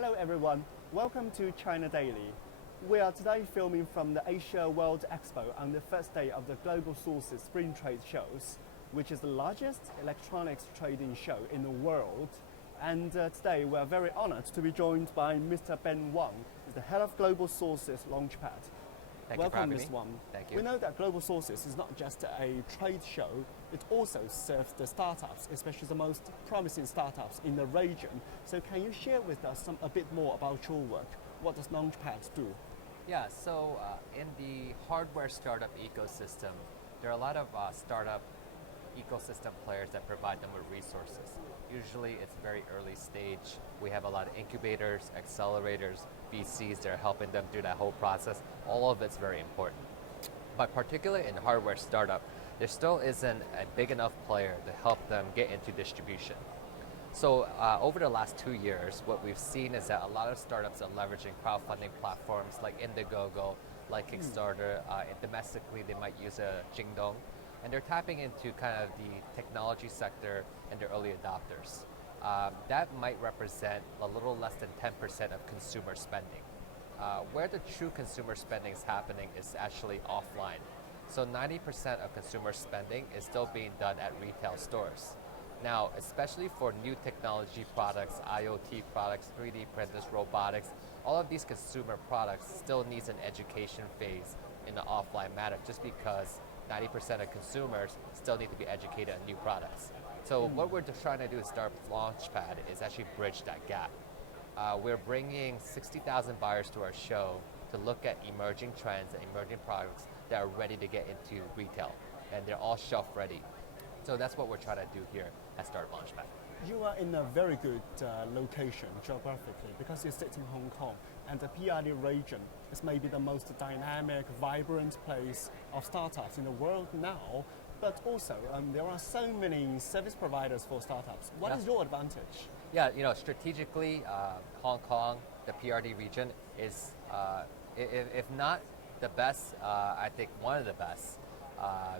Hello everyone, welcome to China Daily. We are today filming from the Asia World Expo on the first day of the Global Sources Spring Trade Shows, which is the largest electronics trading show in the world. And today we are very honored to be joined by Mr. Ben Wong, who's the head of Global Sources Launchpad. Thank you for having Mr. me. Wong. Thank you. We know that Global Sources is not just a trade show, it also serves the startups, especially the most promising startups in the region. So can you share with us a bit more about your work? What does Launchpad do? Yeah, so in the hardware startup ecosystem, there are a lot of startup ecosystem players that provide them with resources. Usually it's very early stage. We have a lot of incubators, accelerators, VCs that are helping them through that whole process. All of it's very important. But particularly in hardware startup, there still isn't a big enough player to help them get into distribution. So over the last 2 years, what we've seen is that a lot of startups are leveraging crowdfunding platforms like Indiegogo, like Kickstarter. Domestically, they might use a Jingdong. And they're tapping into kind of the technology sector and the early adopters. That might represent a little less than 10% of consumer spending. Where the true consumer spending is happening is actually offline. So 90% of consumer spending is still being done at retail stores. Now, especially for new technology products, IoT products, 3D printers, robotics, all of these consumer products still needs an education phase in the offline manner, just because 90% of consumers still need to be educated on new products. So what we're trying to do with Start Launchpad is actually bridge that gap. We're bringing 60,000 buyers to our show to look at emerging trends and emerging products that are ready to get into retail, and they're all shelf ready. So that's what we're trying to do here at Start Launchpad. You are in a very good location geographically because you sit in Hong Kong, and the PRD region is maybe the most dynamic, vibrant place of startups in the world now. But also, there are so many service providers for startups. What is your advantage? Yeah, strategically, Hong Kong, the PRD region is, if not the best, I think one of the best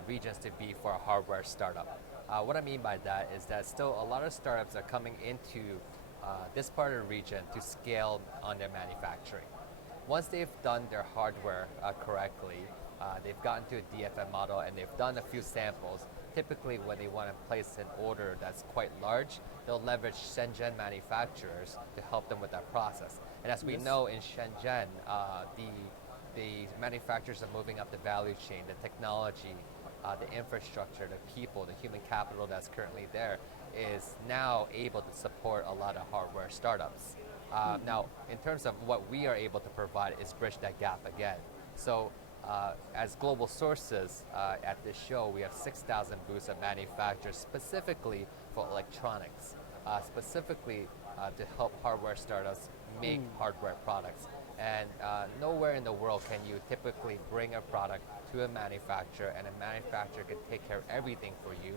regions to be for a hardware startup. What I mean by that is that still a lot of startups are coming into this part of the region to scale on their manufacturing. Once they've done their hardware correctly, they've gotten to a DFM model and they've done a few samples. Typically when they want to place an order that's quite large, they'll leverage Shenzhen manufacturers to help them with that process. And as we know in Shenzhen, the manufacturers are moving up the value chain, the technology, the infrastructure, the people, the human capital that's currently there is now able to support a lot of hardware startups. Now, in terms of what we are able to provide is bridge that gap again. So as Global Sources at this show, we have 6,000 booths of manufacturers specifically for electronics, specifically to help hardware startups make hardware products. And nowhere in the world can you typically bring a product to a manufacturer and a manufacturer can take care of everything for you,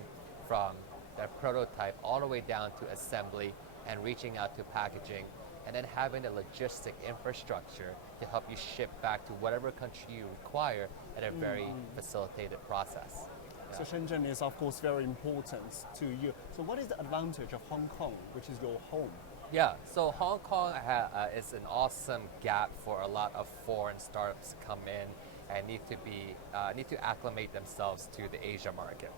from the prototype all the way down to assembly and reaching out to packaging, and then having the logistic infrastructure to help you ship back to whatever country you require at a very facilitated process. So Shenzhen is of course very important to you. So what is the advantage of Hong Kong, which is your home? Yeah, so Hong Kong is an awesome gap for a lot of foreign startups to come in and need to acclimate themselves to the Asia market.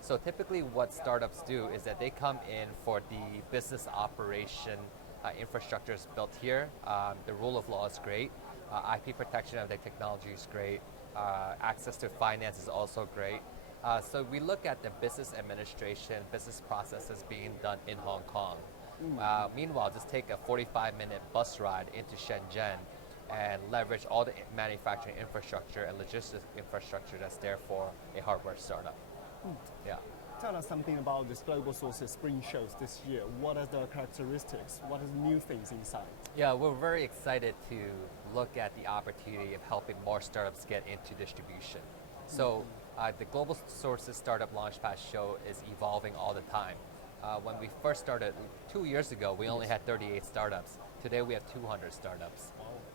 So typically what startups do is that they come in for the business operation infrastructure is built here. The rule of law is great. IP protection of the technology is great. Access to finance is also great. So we look at the business administration, business processes being done in Hong Kong. Meanwhile, just take a 45-minute bus ride into Shenzhen and leverage all the manufacturing infrastructure and logistics infrastructure that's there for a hardware startup. Yeah. Tell us something about this Global Sources Spring Shows this year. What are the characteristics? What are the new things inside? Yeah, we're very excited to look at the opportunity of helping more startups get into distribution. So the Global Sources Startup Launchpad show is evolving all the time. When we first started 2 years ago, we only had 38 startups. Today we have 200 startups.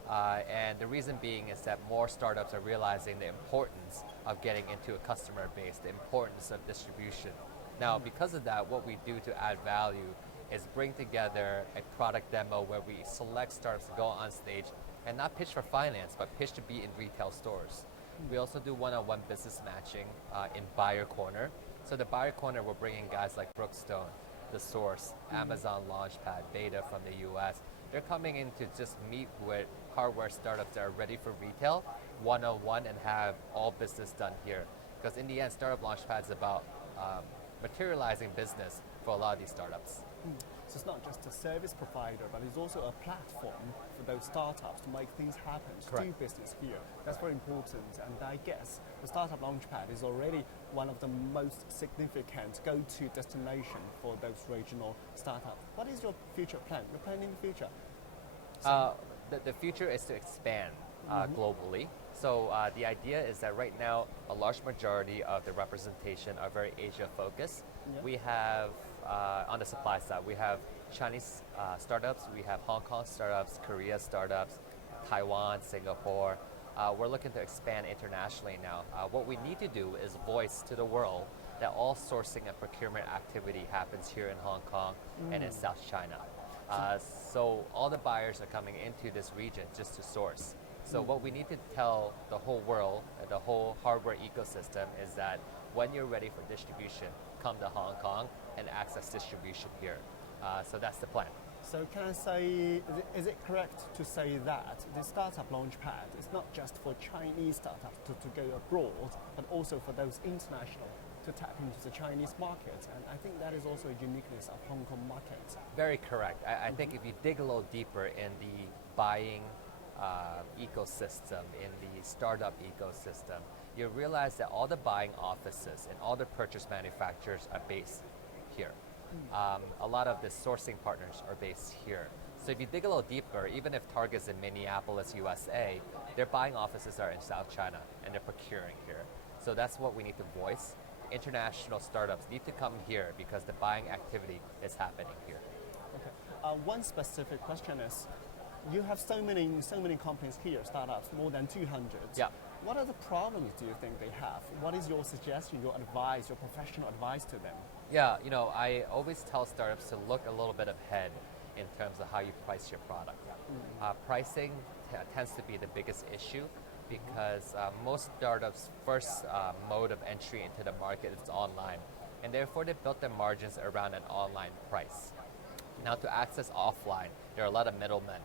And the reason being is that more startups are realizing the importance of getting into a customer base, the importance of distribution. Now, because of that, what we do to add value is bring together a product demo where we select startups to go on stage and not pitch for finance, but pitch to be in retail stores. We also do one-on-one business matching in Buyer Corner. So the Buyer Corner, we're bringing guys like Brookstone, The Source, Amazon Launchpad, Beta from the US. They're coming in to just meet with hardware startups that are ready for retail, one-on-one, and have all business done here. Because in the end, Startup Launchpad is about materializing business for a lot of these startups. So it's not just a service provider, but it's also a platform for those startups to make things happen, to do business here. That's very important. And I guess the Startup Launchpad is already one of the most significant go-to destination for those regional startups. What is your future plan? Your plan in the future? The future is to expand globally. So the idea is that right now, a large majority of the representation are very Asia-focused. Yeah. We have, on the supply side, we have Chinese startups, we have Hong Kong startups, Korea startups, Taiwan, Singapore. We're looking to expand internationally now. What we need to do is voice to the world that all sourcing and procurement activity happens here in Hong Kong and in South China. So all the buyers are coming into this region just to source. So what we need to tell the whole world, the whole hardware ecosystem, is that when you're ready for distribution, come to Hong Kong and access distribution here. So that's the plan. So can I say, is it correct to say that the Startup Launchpad is not just for Chinese startups to go abroad, but also for those international to tap into the Chinese market? And I think that is also a uniqueness of Hong Kong market. Very correct. I think if you dig a little deeper in the buying ecosystem, in the startup ecosystem, you realize that all the buying offices and all the purchase manufacturers are based here. A lot of the sourcing partners are based here. So if you dig a little deeper, even if Target's in Minneapolis, USA, their buying offices are in South China and they're procuring here. So that's what we need to voice. International startups need to come here because the buying activity is happening here. Okay. One specific question is, you have so many companies here, startups, more than 200. Yeah. What are the problems do you think they have? What is your suggestion, your advice, your professional advice to them? Yeah, I always tell startups to look a little bit ahead in terms of how you price your product. Pricing tends to be the biggest issue because most startups' first mode of entry into the market is online, and therefore they built their margins around an online price. Now to access offline, there are a lot of middlemen.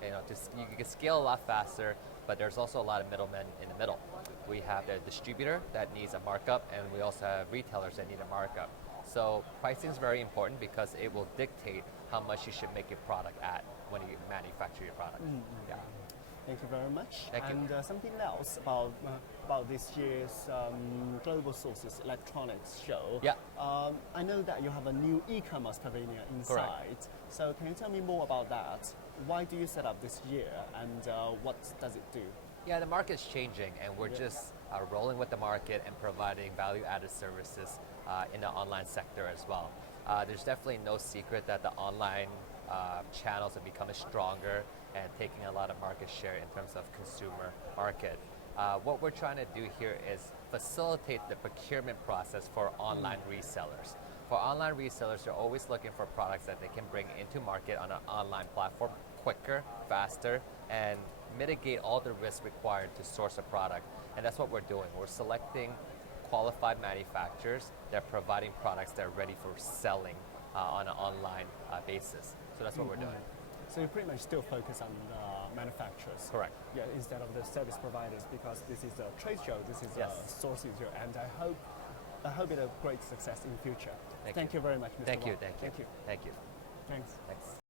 You can scale a lot faster, but there's also a lot of middlemen in the middle. We have the distributor that needs a markup, and we also have retailers that need a markup. So pricing is very important because it will dictate how much you should make your product at when you manufacture your product. Yeah. Thank you very much. Thank you. And something else about this year's Global Sources Electronics Show. Yeah. I know that you have a new e-commerce pavilion inside. Correct. So can you tell me more about that? Why do you set up this year, and what does it do? Yeah, the market's changing, and we're just rolling with the market and providing value-added services in the online sector as well. There's definitely no secret that the online channels are becoming stronger and taking a lot of market share in terms of consumer market. What we're trying to do here is facilitate the procurement process for online resellers. For online resellers, they're always looking for products that they can bring into market on an online platform quicker, faster, and mitigate all the risks required to source a product. And that's what we're doing. We're selecting qualified manufacturers that are providing products that are ready for selling on an online basis. So that's what we're doing. So you pretty much still focus on manufacturers. Correct. Yeah, instead of the service providers, because this is a trade show, this is a sourcing show, and I hope it's a great success in the future. Thank you very much, Mr. Thank you. Wong. Thank you. Thank you. Thank you. Thanks. Thanks.